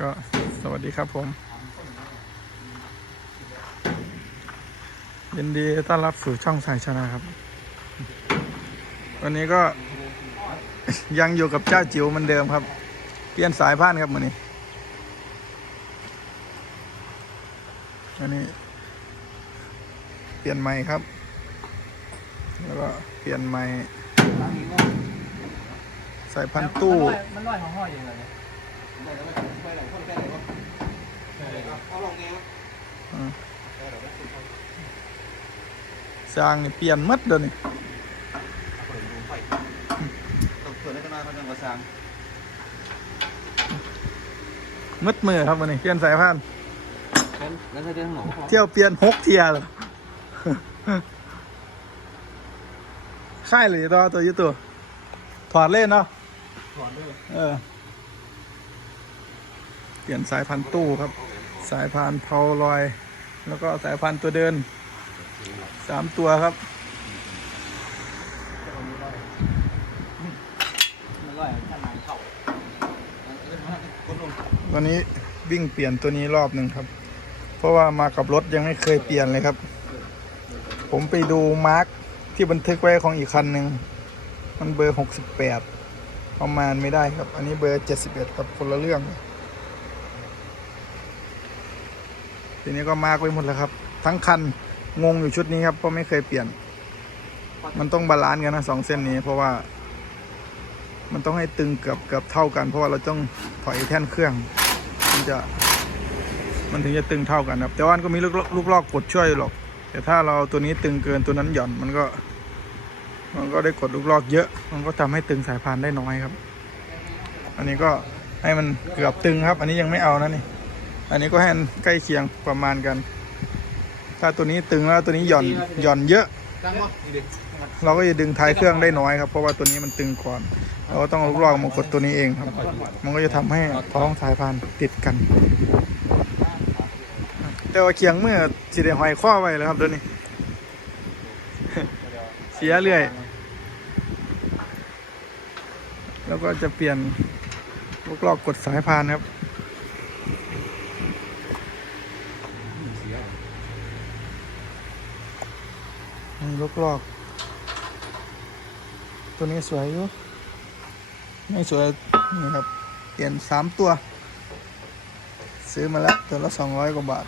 ก็สวัสดีครับผมยินดีต้อนรับสู่ช่องสายชนะครับ วันนี้ก็ยังอยู่กับเจ้าจิ๋วเหมือนเดิมครับ เปลี่ยนสายพานครับมือนี้อันนี้ เปลี่ยนไม้ครับ แล้วก็เปลี่ยนไม้สายพันธุ์ตู้มันลอยของห้อยอยู่เลย สร้างนี่เปลี่ยนมัดเดี๋ยวนี้ต้องเปิดให้กันมาเขาจะมาสร้างมัดมือครับวันนี้เปลี่ยนสายพันธุ์แล้วถ้าได้หนอเที่ยวเปลี่ยนหกเทียร์เลยค่ายเลยตัวตัวอยุตัวถอดเล่นเนาะถอด้วยเออ ปลี่ยนสายพันธุ์ตู้ครับ สายพันธุ์เพาลอย แล้วก็สายพันธุ์ตัวเดินสามตัวครับวันนี้วิ่งเปลี่ยนตัวนี้รอบหนึ่งครับ เพราะว่ามากับรถยังไม่เคยเปลี่ยนเลยครับ ผมไปดูมาร์กที่บันทึกไว้ของอีกคันหนึ่งมันเบอร์หกสิบแปดประมาณไม่ได้ครับ อันนี้เบอร์เจ็ดสิบเอ็ดครับคนละเรื่อง ทีนี้ก็มาร์กไว้หมดแล้วครับ ทั้งคันงงอยู่ชุดนี้ครับเพราะไม่เคยเปลี่ยน มันต้องบาลานซ์กันนะสองเส้นนี้ เพราะว่า มันต้องให้ตึงเกือบเกือบเท่ากัน เพราะว่าเราต้องถอยแท่นเครื่อง มันจะ มันถึงจะตึงเท่ากันครับ แต่ว่ามันก็มีลูกลูกลอกกดช่วยหรอก แต่ถ้าเราตัวนี้ตึงเกินตัวนั้นหย่อนมันก็ มันก็ได้กดลูกลอกเยอะ มันก็ทำให้ตึงสายพานได้น้อยครับ อันนี้ก็ให้มันเกือบตึงครับ อันนี้ยังไม่เอานะนี่ อันนี้ก็ให้มันใกล้เคียงประมาณกัน ถ้าตัวนี้ตึงแล้วตัวนี้หย่อนหย่อนเยอะจังวะนี่ดิเราก็จะดึงท้ายเครื่องได้น้อยครับ เพราะว่าตัวนี้มันตึงก่อน เราก็ต้องเอาลูกลอกมากดตัวนี้เองครับ มันก็จะทำให้ท้องสายพานติดกัน แต่ว่าเคียงเมื่อสีแดงหอยข้อไว้แล้วครับตัวนี้ เสียเรื่อย แล้วก็จะเปลี่ยนลูกลอกกดสายพานครับ นี่ ลูกลอกตัวนี้สวยอยู่ ไม่สวย นี่ครับ เปลี่ยนสามตัว ซื้อมาแล้วตัวละสองร้อยกว่าบาท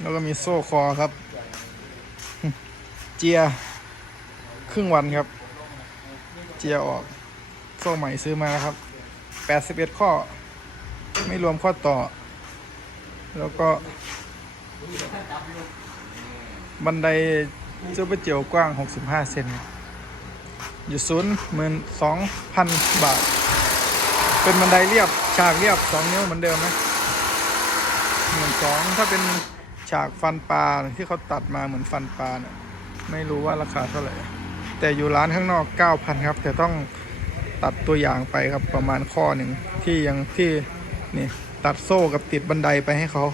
แล้วก็มีโซ่คอครับ เจีย ครึ่งวันครับ เจียออก โซ่ใหม่ซื้อมานะครับแปดสิบเอ็ดข้อ ไม่รวมข้อต่อ แล้วก็ บันไดเจ้าปะเจียวกว้าง 65 เซนอยู่ศูนย์หมื่นสองพันบาท เป็นบันไดเรียบฉากเรียบ 2 นิ้วเหมือนเดิมไหมหมื่นสองถ้าเป็นฉากฟันปลาที่เขาตัดมาเหมือนฟันปลาเนี่ยไม่รู้ว่าราคาเท่าไหร่ แต่อยู่ร้านข้างนอก 9,000 ครับ แต่ต้องตัดตัวอย่างไปครับประมาณข้อหนึ่งที่ยังที่นี่ตัดโซ่กับติดบันไดไปให้เขา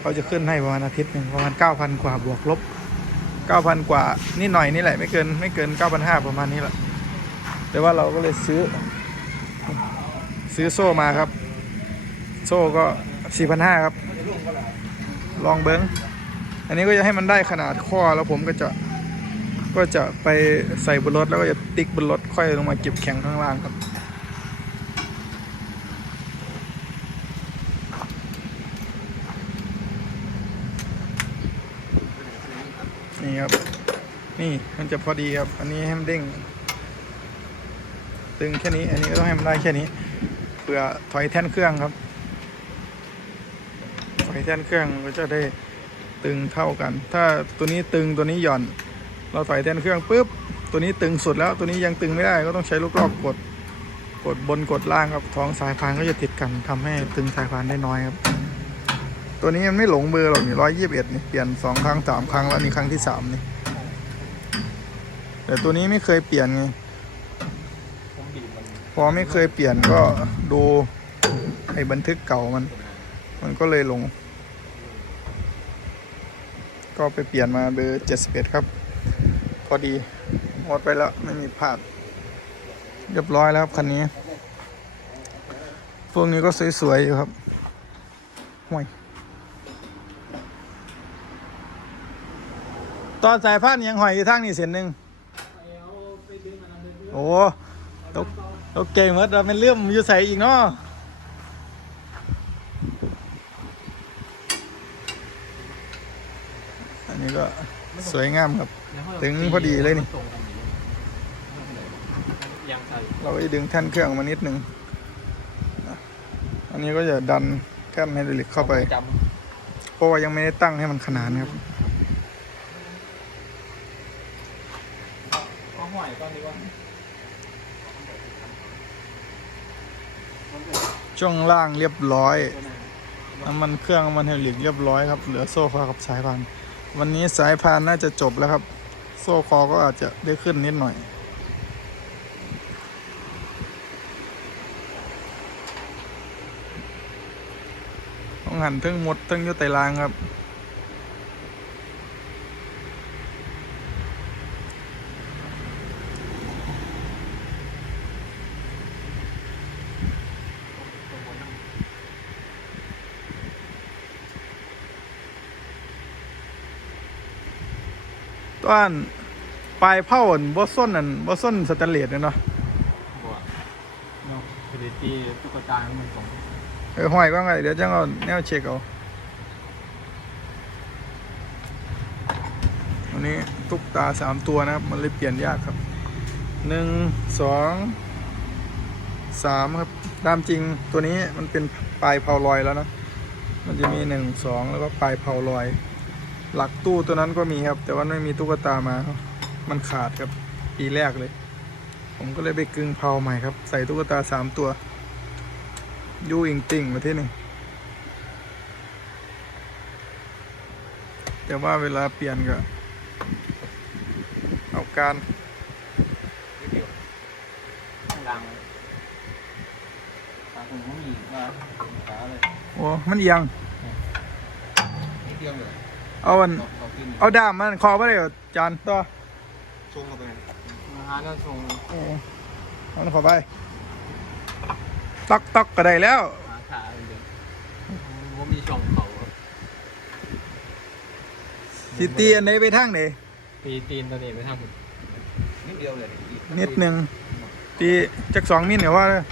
เขาจะขึ้นให้ประมาณอาทิตย์หนึ่งประมาณ 9,000 กว่าบวกลบ 9,000 กว่านี่หน่อยนี่แหละไม่เกินไม่เกิน 9,500 ประมาณนี้แหละแต่ว่าเราก็เลยซื้อ ซื้อโซ่มาครับ โซ่ก็ 4,500 ครับ ลองเบิ้งอันนี้ก็จะให้มันได้ขนาดข้อแล้วผมก็จะก็จะไปใส่บนรถแล้วก็จะติ๊กบนรถค่อยลงมาเก็บแข็งข้างล่างครับ นี่ครับ นี่มันจะพอดีครับ อันนี้ให้มันเด้ง ตึงแค่นี้ อันนี้ก็ต้องให้มันได้แค่นี้เพื่อถอยแท่นเครื่องครับ ถอยแท่นเครื่องก็จะได้ตึงเท่ากัน ถ้าตัวนี้ตึงตัวนี้หย่อน เราถอยแท่นเครื่องปุ๊บตัวนี้ตึงสุดแล้วตัวนี้ยังตึงไม่ได้ก็ต้องใช้ลูกลอกกดกดบนกดล่างครับท้องสายพานก็จะติดกันทำให้ตึงสายพานได้น้อยครับ ตัวนี้มันไม่หลงเบอร์หรอกนี่ร้อยยี่สิบเอ็ดนี่เปลี่ยนสองครั้งสามครั้งแล้วนี่ครั้งที่สามนี่แต่ตัวนี้ไม่เคยเปลี่ยนไงพอไม่เคยเปลี่ยนก็ดูไอ้บันทึกเก่ามัน มันก็เลยหลง ก็ไปเปลี่ยนมาเบอร์เจ็ดสิบเอ็ดครับ พอดีหมดไปแล้วไม่มีพลาดเรียบร้อยแล้วครับคันนี้ พวกนี้ก็สวยๆอยู่ครับห่วย ตอนสายพานยังหอยอยู่ทางนี้เส้นหนึ่งโอ้ตกตกเก่งหมดเราเป็นเรื่องอยู่ใส่อีกเนาะอันนี้ก็สวยงามครับ ถึงพอดีเลยนี่ยังใส่เราไปดึงแท่นเครื่องมานิดนึงอะอันนี้ก็จะดันแท่นไฮดรอลิกเข้าไปจเพราะว่ายังไม่ได้ตั้งให้มันขนานครับำเอาห้อยก่อนดีกว่า ช่วงล่างเรียบร้อยน้ำมันเครื่องน้ำมันไฮดรอลิกเรียบร้อยครับ เหลือโซ่คอกับสายพาน วันนี้สายพานน่าจะจบแล้วครับ โซ่คอก็อาจจะได้ขึ้นนิดหน่อย ต้องหันทึ่งหมดทึ่งยุติรางครับ ต้านปลายเผาอั่นบ่ส้นอันบ่ส้นสแตนเลสเนี่ยเนาะบัวเนาะผลิตที่ตุ๊กตาให้มันส่งเออห้อยก็ไงเดี๋ยวจังเอาแนวเช็คเอาวันนี้ตุ๊กตาสามตัวนะครับ มันเลยเปลี่ยนยากครับหนึ่งสองสามครับตามจริงตัวนี้มันเป็นปลายเผาลอยแล้วนะ มันจะมีหนึ่งสองแล้วก็ปลายเผาลอย หลักตู้ตัวนั้นก็มีครับ แต่ว่าไม่มีตุ๊กตามาครับมันขาดครับ ปีแรกเลย ผมก็เลยไปกึ่งเผาใหม่ครับ ใส่ตุ๊กตาสามตัว ยูอิงติ่งมาที่หนึ่งแต่ว่าเวลาเปลี่ยนก็ เอาการข้างล่างเลยตาคงไม่มีมาตาเลยโอ้มันเอียงนิดเดียวเลย เอาอันเราเราขึ้นเอาด้ามมันคอไปเลยจานต่อช่วงเข้าไปมาหาหน้าทรงโอ้เอามันเข้าไปตอกตอกก็ได้แล้วหาขาเดี๋ยวว่ามีช่องเขาครับสิตีอันไหนไปทางไหนตีตีนตัวนี้ไปทางผมนิดเดียวเลยนิดหนึ่งตีจักสองมิลเนี่ยว่าเลย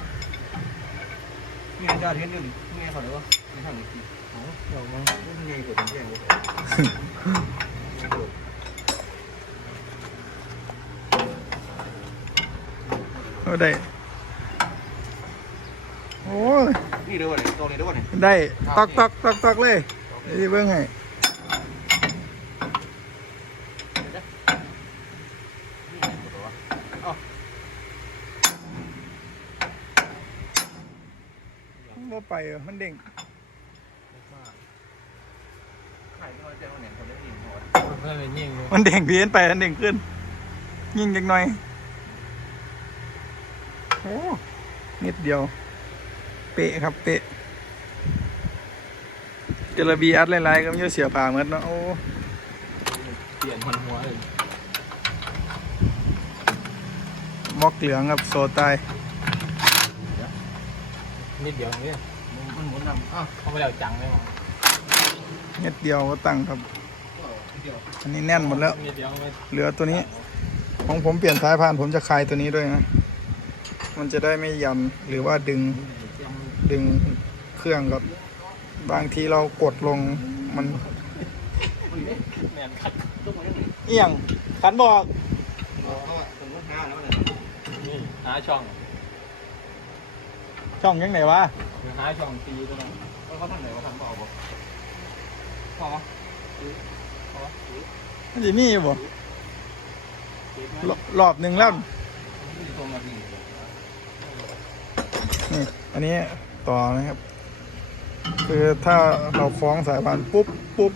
นี่จะเห็นอยู่นี่เขาเลยวะไม่ทำอีกทีเดี๋ยวมานี่ไงกดแจ้ง เอาได้ โอ้ยนี่เดี๋ยววันนี้ตรงนี้เดี๋ยววันนี้ได้ตอกตอกตอกตอกเลยเดี๋ยวสิเบิ่งให้มันบ่ไปเหรอมันเด้ง ใครก็จะเอาเนี่ยคนได้ยินห มดเพื่อนเลยยิ่งเลยมันเด้งเพี้ยนไปมันเด้งขึ้น ยิ่งจักหน่อย โอ้นิดเดียว เป๊ะครับเป๊ะกระบีอัดหลายๆก็มันจะเสียผ่าเหมือนเนาะโอ้เปลี่ยนมันหัวเลยมอกเหลืองครับโซตายนิดเดียวเนี่ยมันหมุนนำอ้าวเขาไม่ได้เอาจังเลยมั้ง นิดเดียวก็ตั้งครับนิดเดียวอันนี้แน่นหมดแล้วนิดเดียวไม่เหลือตัวนี้ ของผมเปลี่ยนสายพานผมจะคลายตัวนี้ด้วยนะ มันจะได้ไม่ยันหรือว่าดึงดึงเครื่องครับ บางทีเรากดลงมันแน่นขัดต้องมาอย่างนี้เอียงขันบอกเพราะว่าสมมติห้าแล้วเนี่ยนี่หาช่อง ช่องยังไหนวะคือหาช่องตีตัวนั้นเขาทำไหนว่าทำเปล่าบอก พอมันจะมีบ่ตีไหมรรอบหนึ่งแล้วนี่อันนี้ต่อนะครับ คือถ้าเราคล้องสายพานปุ๊บปุ๊บ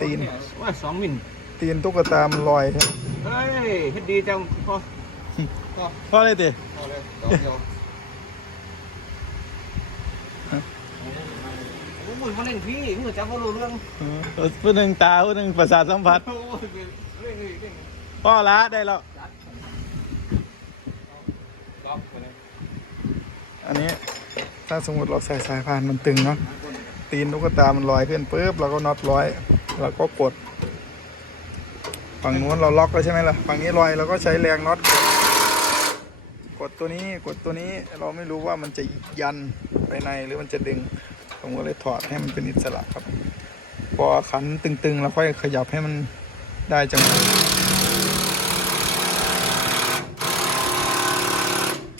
ตีนว่าสองมิลตีนตุ๊กตามลอยครับเฮ้ยเฮ็ดดีจังพอพอะไรติพอเลยดอเดียว โอ้ยมาเล่นพี่มึงจะไม่รู้เรื่องเออผู้หนึ่งตาผู้หนึ่งประสาทสัมผัสโอ้ยเล่นเล่นเล่นพ่อละได้แล้วล็อกไปเลยถ้าสมมติเราใส่สายพานมันตึงเนาะตีนตุ๊กตามันลอยขึ้นปุ๊บเราก็น็อตร้อยเราก็กดฝั่งนู้นเราล็อกแล้วใช่ไหมล่ะฝั่งนี้ลอยเราก็ใช้แรงน็อตกดกดตัวนี้กดตัวนี้เราไม่รู้ว่ามันจะยันไปในหรือมันจะดึง ผมก็เลยถอดให้มันเป็นอิสระครับ พอขันตึงๆ แล้วค่อยขยับให้มันได้จังหวะ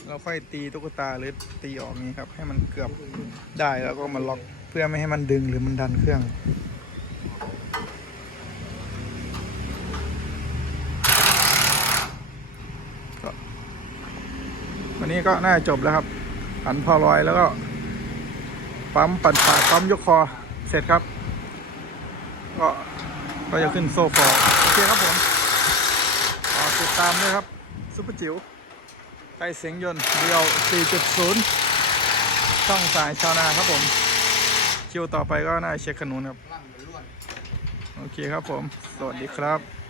เราค่อยตีตุ๊กตาหรือตีออกนี้ครับ ให้มันเกือบได้แล้วก็มาล็อกเพื่อไม่ให้มันดึงหรือมันดันเครื่องวันนี้ก็น่าจะจบแล้วครับหันพอลอยแล้วก็ ปั๊มปั่นปากปั๊มยกคอเสร็จครับ ก็ก็จะขึ้นโซ่ฟอโอเคครับผมติดตามด้วยครับซุปเปอร์จิ๋วไกเสียงยนต์เดียว 4.0 ช่องสายชาวนาครับผม คิวต่อไปก็น่าเช็คขนุนครับ โอเคครับผม สวัสดีครับ